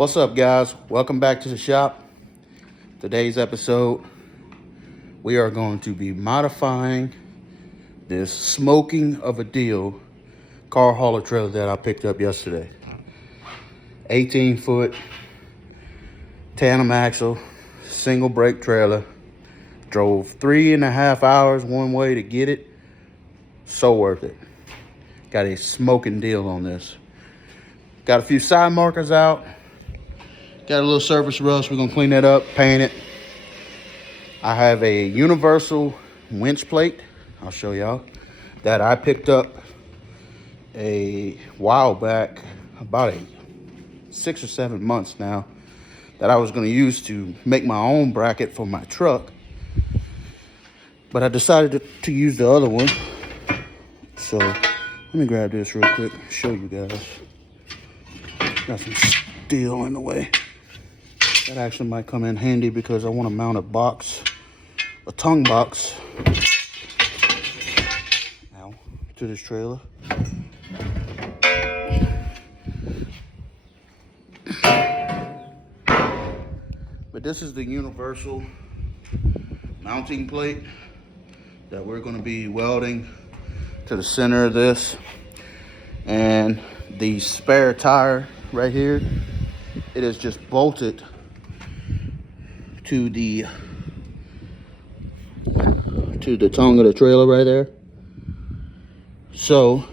What's up, guys? Welcome back to the shop. Today's episode, we are going to be modifying this smoking of a deal car hauler trailer that I picked up yesterday. 18-foot tandem axle, single brake trailer. Drove 3.5 hours one way to get it. So worth it. Got a smoking deal on this. Got a few side markers out. Got a little surface rust. We're gonna clean that up, paint it. I have a universal winch plate, I'll show y'all, that I picked up a while back, about 6 or 7 months now, that I was gonna use to make my own bracket for my truck. But I decided to use the other one. So let me grab this real quick, show you guys. Got some steel in the way. That actually might come in handy because I want to mount a tongue box, to this trailer. But this is the universal mounting plate that we're going to be welding to the center of this. And the spare tire right here, it is just bolted to the tongue of the trailer right there. So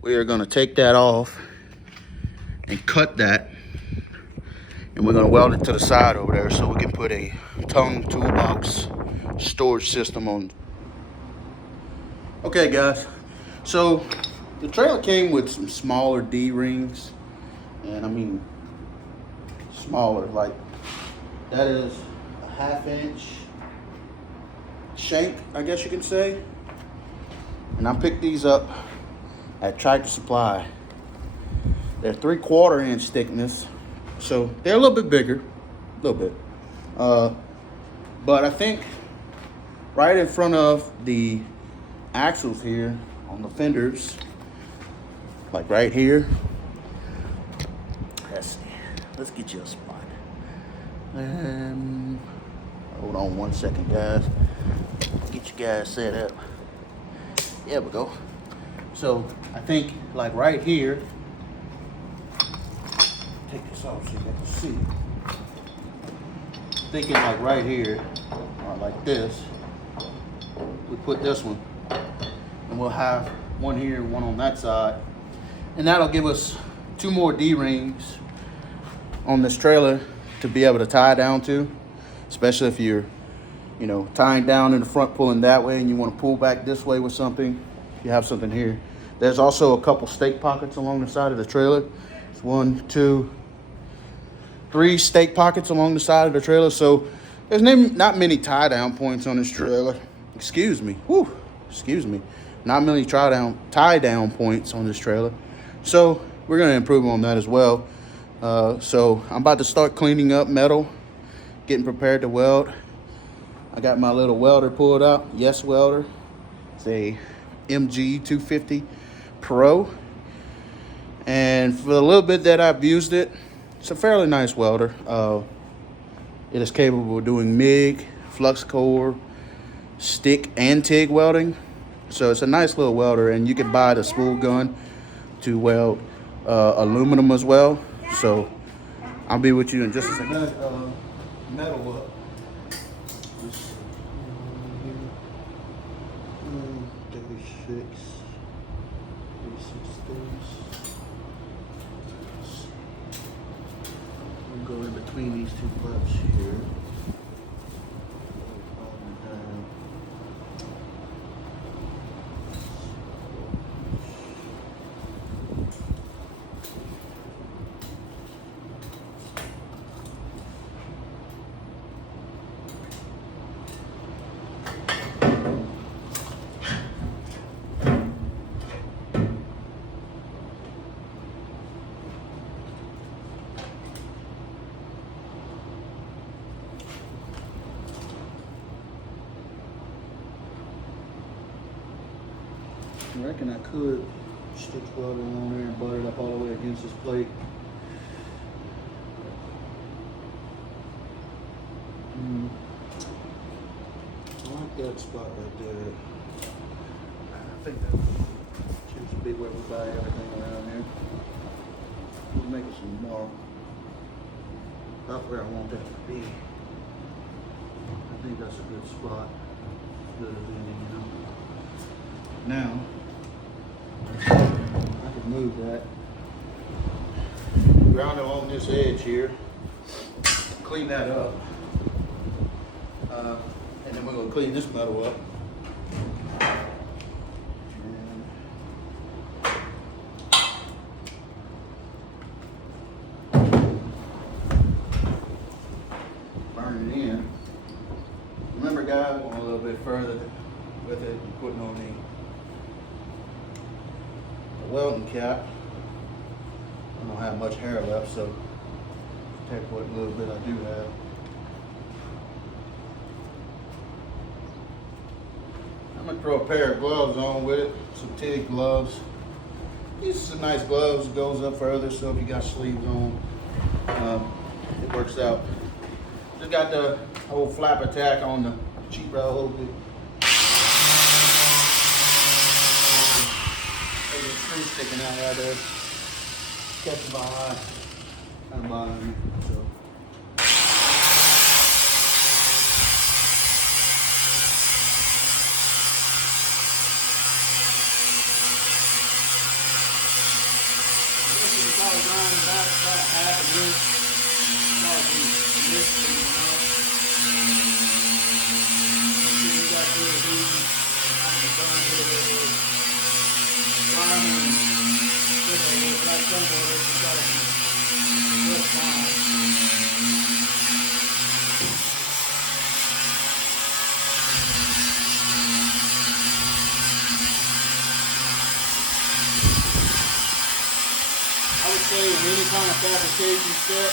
we are going to take that off and cut that, and we're going to weld it to the side over there so we can put a tongue toolbox storage system on. Okay guys, so the trailer came with some smaller D-rings, and I mean smaller, like that is a 1/2 inch shank, I guess you can say. And I picked these up at Tractor Supply. They're 3/4 inch thickness, so they're a little bit bigger, a little bit. But I think right in front of the axles here on the fenders, like right here. Let's see. Let's get you a spot. Hold on 1 second, guys. Get you guys set up. There we go. So I think like right here. Take this off so you can see. Thinking like right here, or like this. We put this one, and we'll have one here and one on that side, and that'll give us 2 more D-rings on this trailer to be able to tie down to, especially if you're, tying down in the front, pulling that way, and you want to pull back this way with something. You have something here. There's also a couple stake pockets along the side of the trailer. It's 1, 2, 3 stake pockets along the side of the trailer. So there's not many tie down points on this trailer. Excuse me. Not many tie down points on this trailer. So we're gonna improve on that as well. So I'm about to start cleaning up metal, getting prepared to weld. I got my little welder pulled out, Yes welder. It's a MG 250 Pro. And for the little bit that I've used it, it's a fairly nice welder. It is capable of doing MIG, flux core, stick, and TIG welding. So it's a nice little welder, and you can buy the spool gun to weld aluminum as well. So I'll be with you in just a second. Metal up. 36. We'll go in between these 2 butts here. I reckon I could stitch welding on there and butt it up all the way against this plate. dead spot right there. I think that should be where we buy everything around here. We'll make it some more. About where I want that to be. I think that's a good spot. Good as any, you know. Now, I can move that. Ground it on this edge here. Clean that up. And then we're going to clean this metal up. Burn it in. Remember, guys, going a little bit further with it and putting on the welding cap. I don't have much hair left, so take what little bit I do have. I'm gonna throw a pair of gloves on with it, some TIG gloves. These are some nice gloves. It goes up further, so if you got sleeves on, it works out. Just got the old flap attack on the cheap rail hose. There's a screw sticking out right there. Catch my eye. Kind of bothering me. So. Probably grind about a half an inch. Probably this thing, you know. Make sure you got good adhesion. I can burn it a little. Grind and put a little black gum on it to try to work fine. I would say in any kind of fabrication step,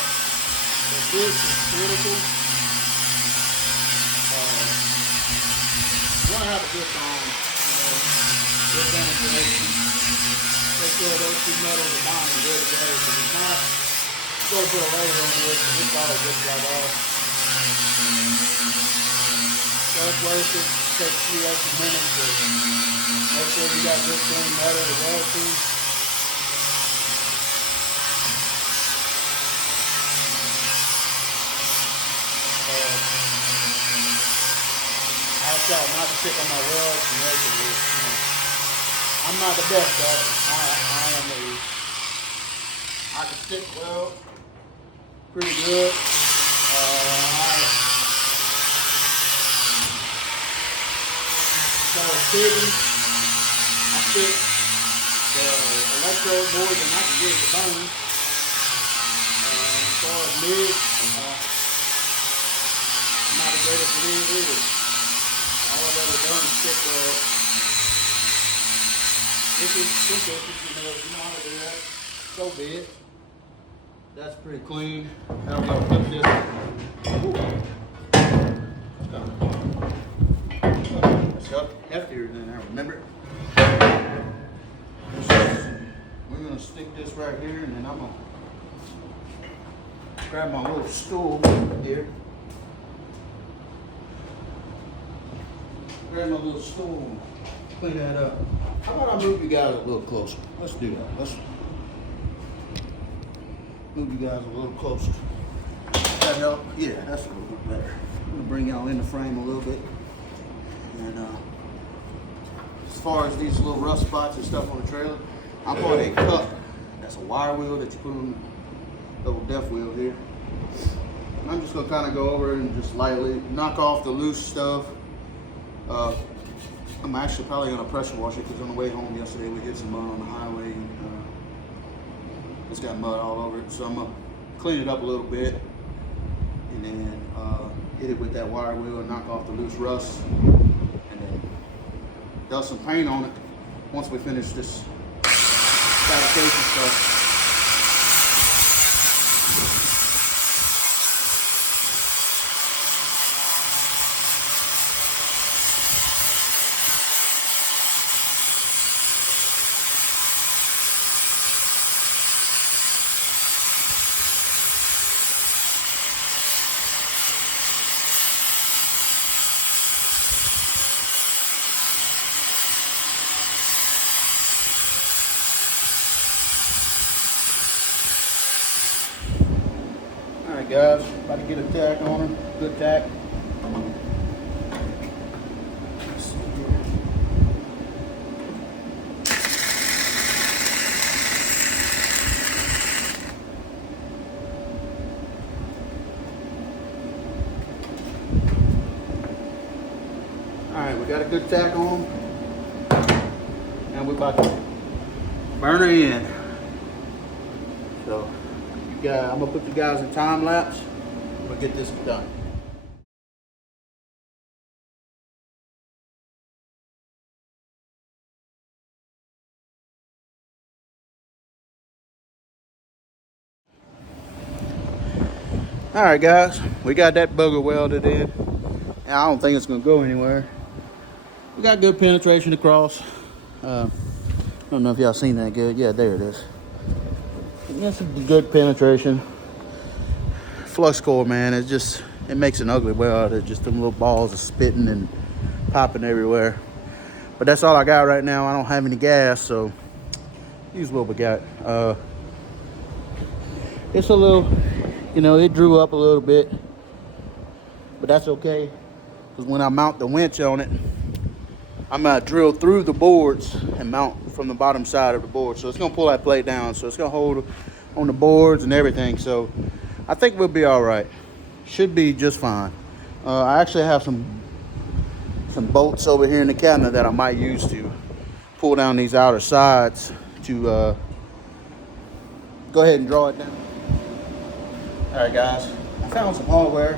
that this is critical. You want to have a good time, good demonstration. Make sure those two metals are bonding good together, because if not, go put a layer on this, and it's all just like off. So it's worth it. Take a few extra minutes to make sure you got good clean metal to weld to. I try not to pick on my welds and everything. I'm not the best at it. I can stick weld pretty good. So sticky, I stick the electrode more than I can get it to burn. As far as lid, I'm not the greatest at it either. All I've ever done is stick the you know how to do that. So be it. That's pretty clean. Now I'm gonna flip this. That's heftier than I remember. We're gonna stick this right here, and then I'm gonna grab my little stool here. Grab my little stool, clean that up. How about I move you guys a little closer? Let's do that. Let's move you guys a little closer. That help? Yeah, that's a little bit better. I'm gonna bring y'all in the frame a little bit. And as far as these little rust spots and stuff on the trailer, I'm putting a cup. That's a wire wheel that you put on the double def wheel here. And I'm just gonna kind of go over and just lightly knock off the loose stuff. I'm actually probably gonna pressure wash it because on the way home yesterday we hit some mud on the highway. It's got mud all over it, so I'm gonna clean it up a little bit and then hit it with that wire wheel and knock off the loose rust, and then dust some paint on it once we finish this fabrication stuff. get a tack on her, good tack. Let's see here. All right, we got a good tack on them. And we're about to burn her in. So, I'm gonna put you guys in time lapse. We'll get this done. All right, guys, we got that bugger welded in. And I don't think it's gonna go anywhere. We got good penetration across. I don't know if y'all seen that good. Yeah, there it is. Yeah, some good penetration. Flux core, man, it makes an ugly weld. It's just them little balls of spitting and popping everywhere. But that's all I got right now. I don't have any gas, so use what we got. It's a little, it drew up a little bit, but that's okay. Because when I mount the winch on it, I'm gonna drill through the boards and mount from the bottom side of the board. So it's gonna pull that plate down. So it's gonna hold on the boards and everything. So I think we'll be all right. Should be just fine. I actually have some bolts over here in the cabinet that I might use to pull down these outer sides to go ahead and draw it down. All right, guys, I found some hardware.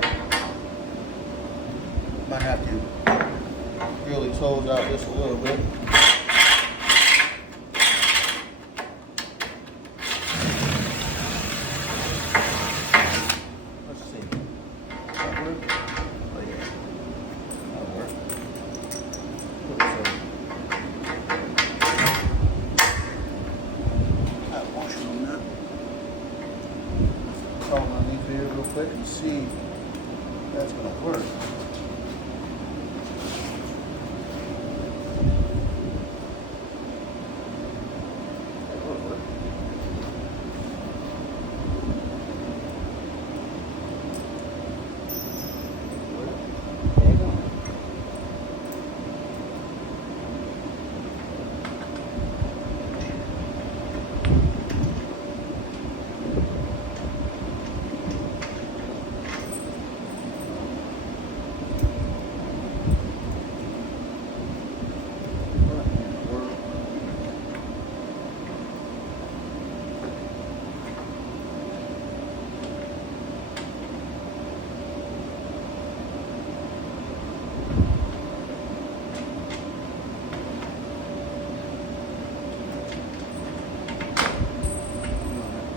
Might have to drill these holes out just a little bit. Let's see. That work? Oh yeah, that'll work. I'll wash it on that. Crawl underneath here real quick and see if that's gonna work.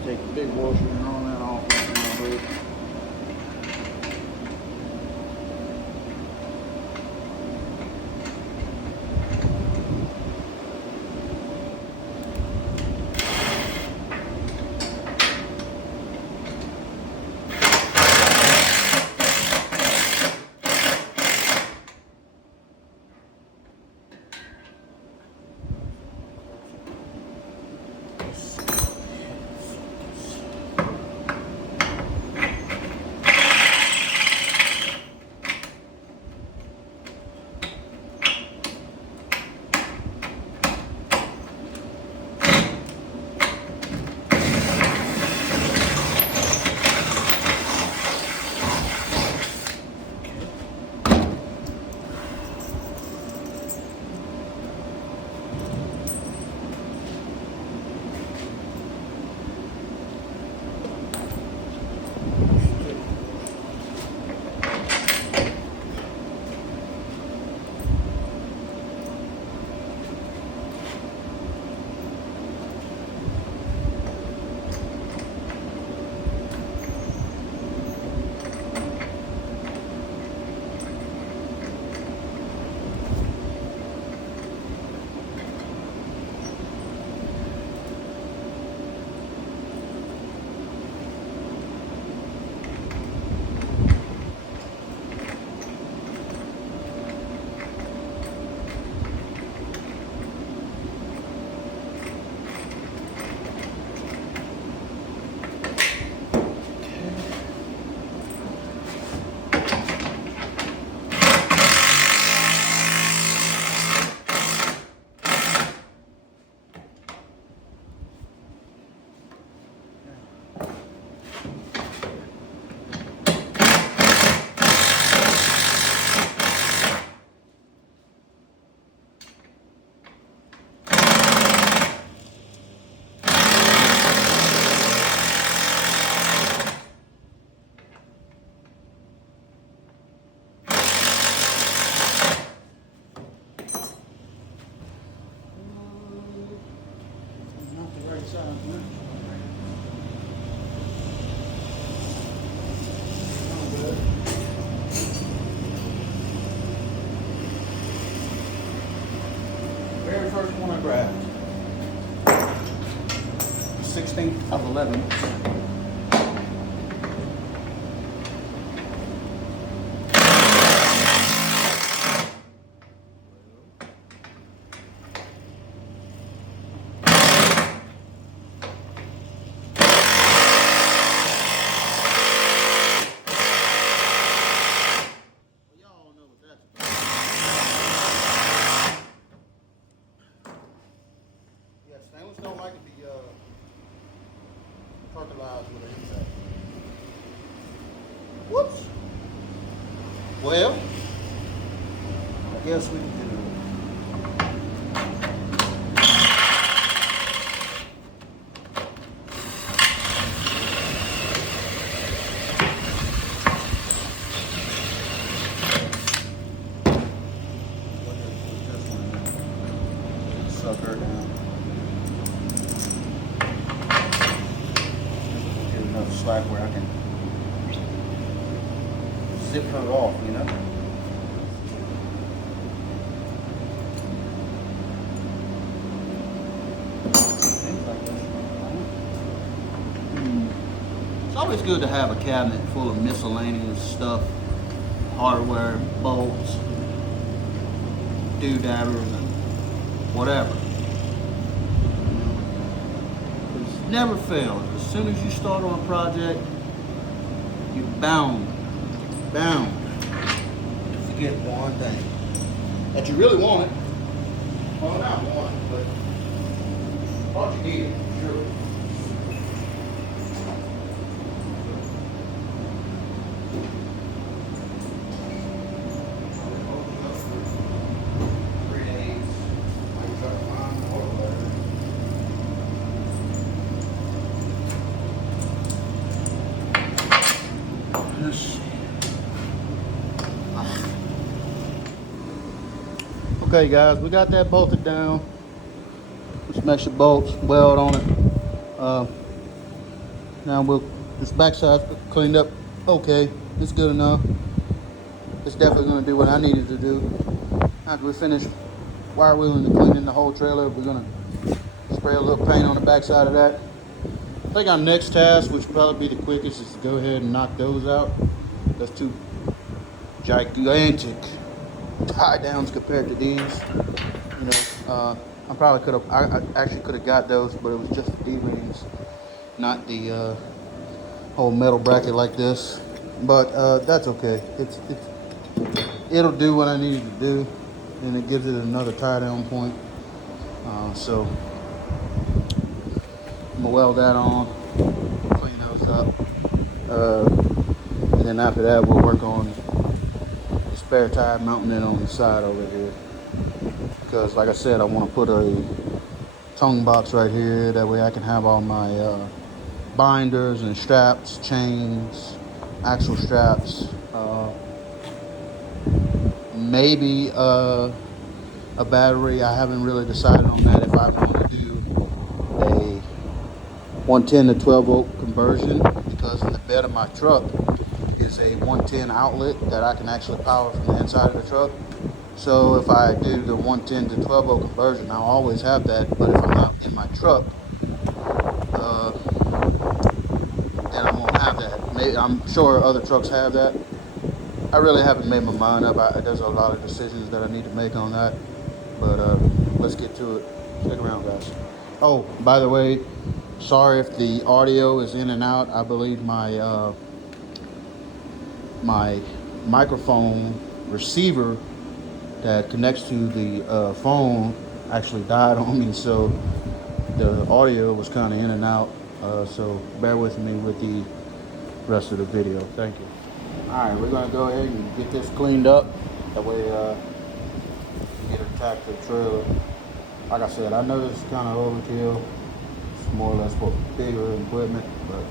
Take the big washer and all that off right now, dude. first one I grabbed. 16th of 11. Stainless don't like to be fertilized with an insect. Whoops. Well, I guess we can do it. Sucker down. Get enough slack where I can zip her off, you know? It's always good to have a cabinet full of miscellaneous stuff, hardware, bolts, doodabbers, and whatever. It's never fails. As soon as you start on a project, you're bound to forget one thing that you really wanted. Well, not one, but thought you needed, sure. Okay guys, we got that bolted down. Just make sure bolts weld on it. Now this backside cleaned up. Okay, it's good enough. It's definitely gonna do what I needed to do. After we finish wire wheeling and cleaning the whole trailer, we're gonna spray a little paint on the backside of that. I think our next task, which will probably be the quickest, is to go ahead and knock those out. That's two gigantic tie downs compared to these. You know, I actually could have got those, but it was just the D-rings, not the whole metal bracket like this. But that's okay. It'll do what I needed to do, and it gives it another tie down point. So I'm gonna weld that on, clean those up, and then after that we'll work on the spare tire, mounting it on the side over here. Because like I said, I want to put a tongue box right here. That way I can have all my binders and straps, chains, axle straps, maybe a battery. I haven't really decided on that, if I want to do a 110 to 12 volt conversion, because in the bed of my truck is a 110 outlet that I can actually power from the inside of the truck. So if I do the 110 to 12 volt conversion, I'll always have that. But if I'm not in my truck, then I won't have that. Maybe, I'm sure other trucks have that. I really haven't made my mind up. There's a lot of decisions that I need to make on that. But let's get to it. Stick around, guys. Oh, by the way, sorry if the audio is in and out. I believe my my microphone receiver that connects to the phone actually died on me, so the audio was kind of in and out. So bear with me with the rest of the video. Thank you. All right, we're gonna go ahead and get this cleaned up. That way, get it attached to the trailer. Like I said, I know this is kind of overkill. It's more or less for bigger equipment, but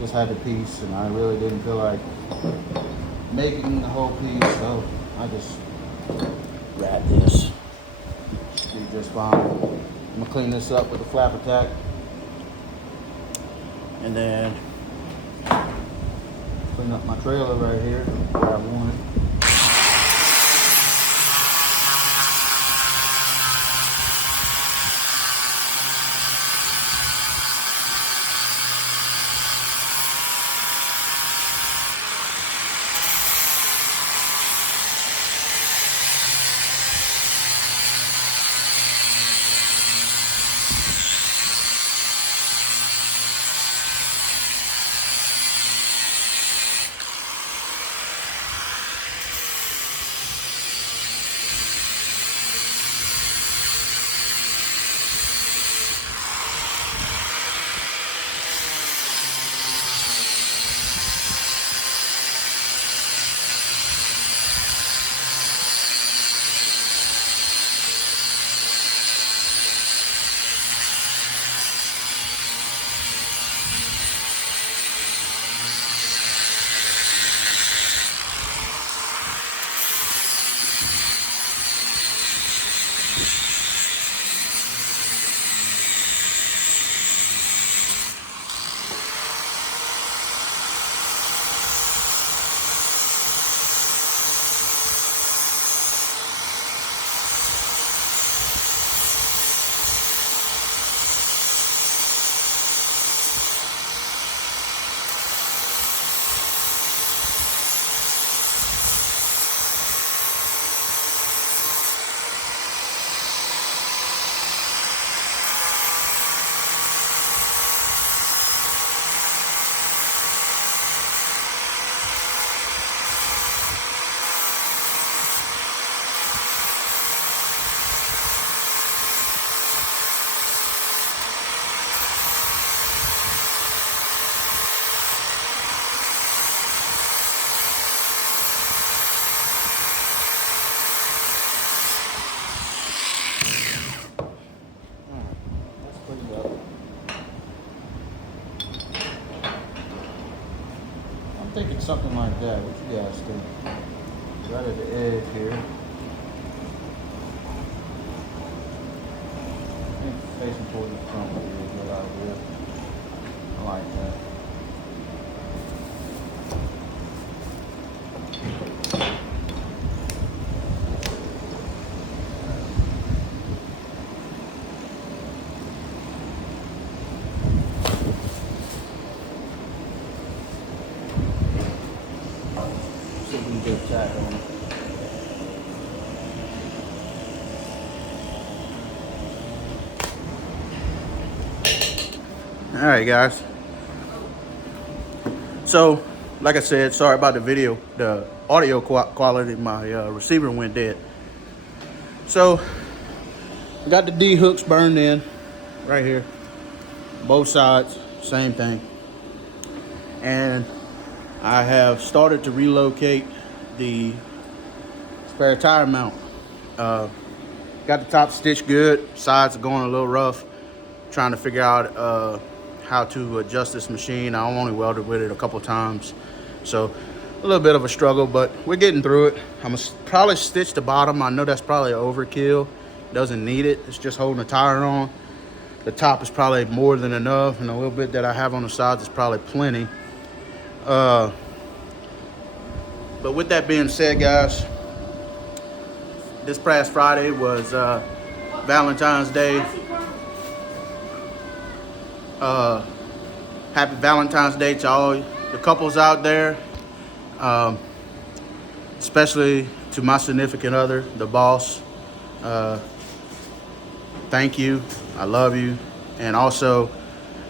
just had the piece, and I really didn't feel like making the whole piece, so I just grabbed this. Should be just fine. I'm gonna clean this up with a flap attack, and then clean up my trailer right here where I want it. something like that. What you guys think? Right at the edge here. I think facing towards the front would be a good idea. I like that. See if we can get a tack on it. All right, guys. So, like I said, sorry about the audio quality. My receiver went dead. So, I got the D hooks burned in right here, both sides, same thing. And I have started to relocate the spare tire mount. Got the top stitched good, sides are going a little rough. Trying to figure out how to adjust this machine. I only welded with it a couple times, so a little bit of a struggle, but we're getting through it. I'm gonna probably stitch the bottom. I know that's probably overkill. Doesn't need it. It's just holding the tire on. The top is probably more than enough, and a little bit that I have on the sides is probably plenty. But with that being said, guys, this past Friday was Valentine's Day. Happy Valentine's Day to all the couples out there, especially to my significant other, the boss. Thank you. I love you. And also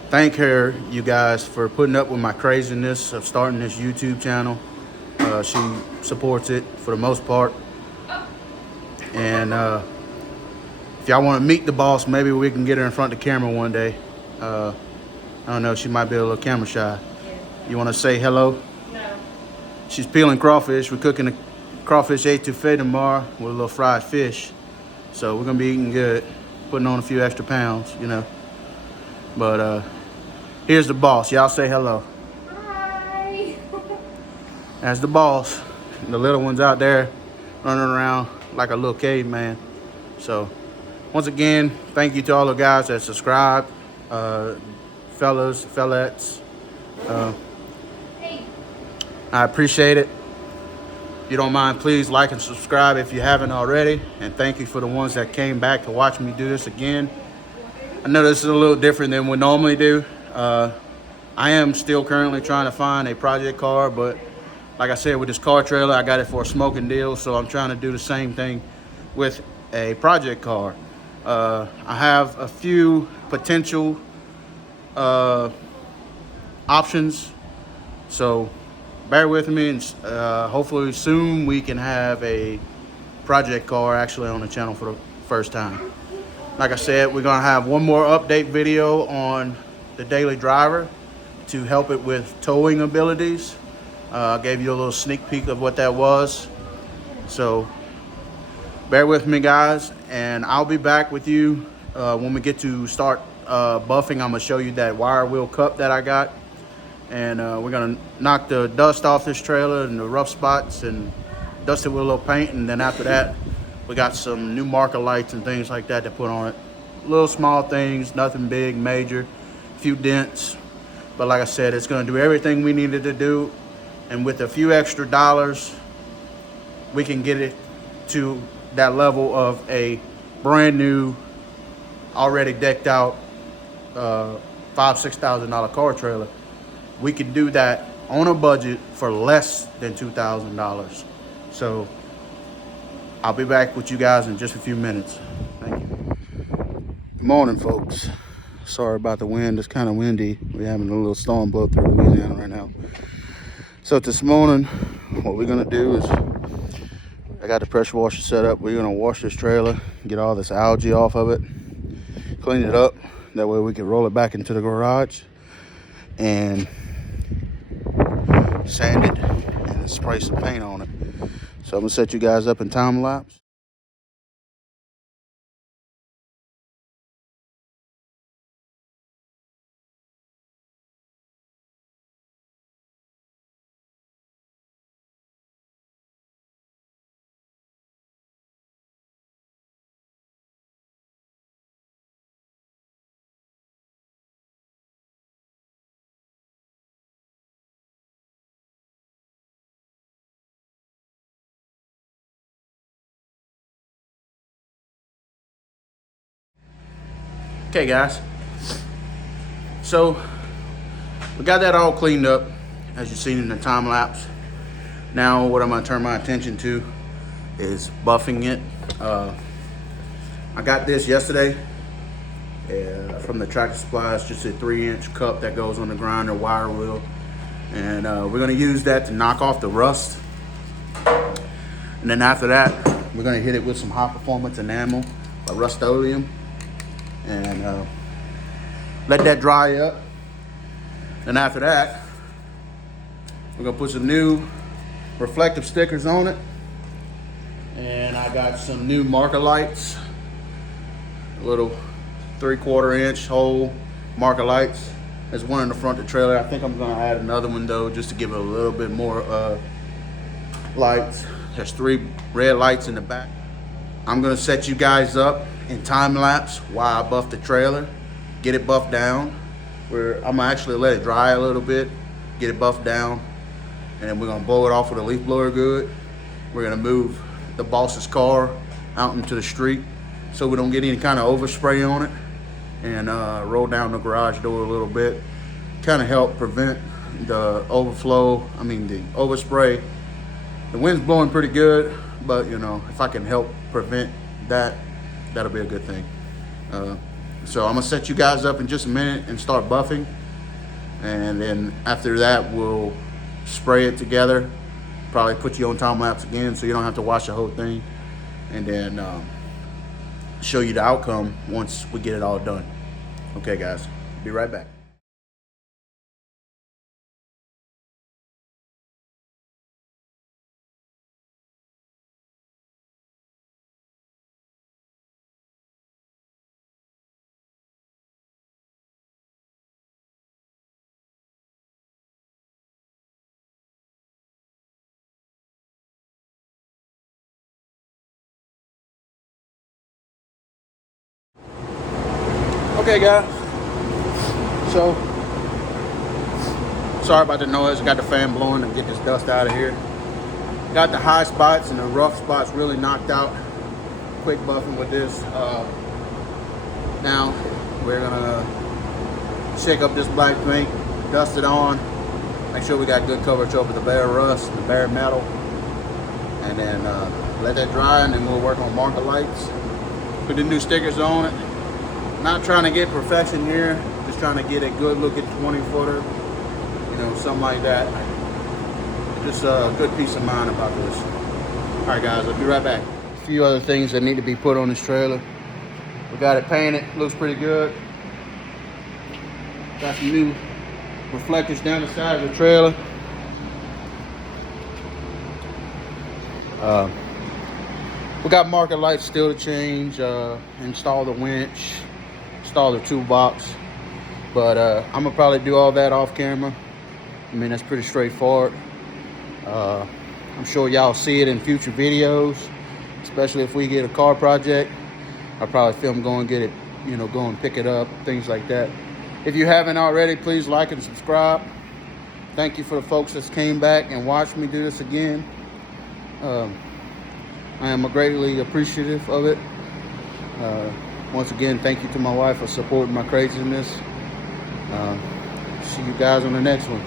thank her, you guys, for putting up with my craziness of starting this YouTube channel. She supports it for the most part. And if y'all want to meet the boss, maybe we can get her in front of the camera one day. I don't know, she might be a little camera shy. Yeah. You want to say hello? No. She's peeling crawfish. We're cooking a crawfish etouffee tomorrow with a little fried fish. So we're going to be eating good, putting on a few extra pounds, you know. But here's the boss. Y'all say hello. Hi. That's the boss. The little one's out there running around like a little caveman. So once again, thank you to all the guys that subscribed. Fellettes, I appreciate it. If you don't mind, please like and subscribe if you haven't already. And thank you for the ones that came back to watch me do this again. I know this is a little different than we normally do. I am still currently trying to find a project car, but like I said, with this car trailer, I got it for a smoking deal, so I'm trying to do the same thing with a project car. I have a few potential options, so bear with me, and hopefully soon we can have a project car actually on the channel for the first time. Like I said, we're gonna have one more update video on the daily driver to help it with towing abilities. I gave you a little sneak peek of what that was, so bear with me, guys, and I'll be back with you when we get to start buffing. I'm gonna show you that wire wheel cup that I got, and we're gonna knock the dust off this trailer and the rough spots and dust it with a little paint. And then after that, we got some new marker lights and things like that to put on it. Little small things, nothing big, major, a few dents. But like I said, it's gonna do everything we needed to do, and with a few extra dollars, we can get it to that level of a brand new, already decked out $5,000–6,000 car trailer. We could do that on a budget for less than $2,000. So I'll be back with you guys in just a few minutes. Thank you. Good morning, folks. Sorry about the wind. It's kind of windy. We're having a little storm blow through Louisiana right now. So this morning, what we're gonna do is, I got the pressure washer set up. We're gonna wash this trailer, get all this algae off of it, clean it up. That way we can roll it back into the garage and sand it and spray some paint on it. So I'm gonna set you guys up in time lapse. Okay guys, so we got that all cleaned up as you've seen in the time lapse. Now what I'm going to turn my attention to is buffing it. I got this yesterday from the Tractor Supply. It's just a 3-inch cup that goes on the grinder wire wheel, and we're going to use that to knock off the rust. And then after that, we're going to hit it with some high performance enamel, a Rust-Oleum, and let that dry up. And after that, we're going to put some new reflective stickers on it. And I got some new marker lights, little 3/4 inch hole marker lights. There's one in the front of the trailer. I think I'm going to add another one though, just to give it a little bit more lights. There's 3 red lights in the back. I'm going to set you guys up in time lapse while I buff the trailer, get it buffed down. I'm going to actually let it dry a little bit, get it buffed down, and then we're going to blow it off with a leaf blower good. We're going to move the boss's car out into the street so we don't get any kind of overspray on it, and roll down the garage door a little bit, kind of help prevent the overflow, the overspray. The wind's blowing pretty good, but you know, if I can help prevent that, that'll be a good thing. So I'm gonna set you guys up in just a minute and start buffing, and then after that we'll spray it together, probably put you on time lapse again so you don't have to watch the whole thing, and then show you the outcome once we get it all done. Okay guys, be right back. Okay guys, so sorry about the noise. I got the fan blowing to get this dust out of here. Got the high spots and the rough spots really knocked out. Quick buffing with this. Now we're gonna shake up this black paint, dust it on, make sure we got good coverage over the bare rust, the bare metal, and then let that dry, and then we'll work on marker lights, put the new stickers on it. Not trying to get perfection here, just trying to get a good looking 20-footer, you know, something like that. Just a good peace of mind about this. All right guys, I'll be right back. A few other things that need to be put on this trailer. We got it painted, looks pretty good. Got some new reflectors down the side of the trailer. We got marker lights still to change, install the winch, install the toolbox, but I'm gonna probably do all that off camera. That's pretty straightforward. I'm sure y'all see it in future videos, especially if we get a car project. I'll probably film going get it, go and pick it up, things like that. If you haven't already, please like and subscribe. Thank you for the folks that came back and watched me do this again. I am greatly appreciative of it. Once again, thank you to my wife for supporting my craziness. See you guys on the next one.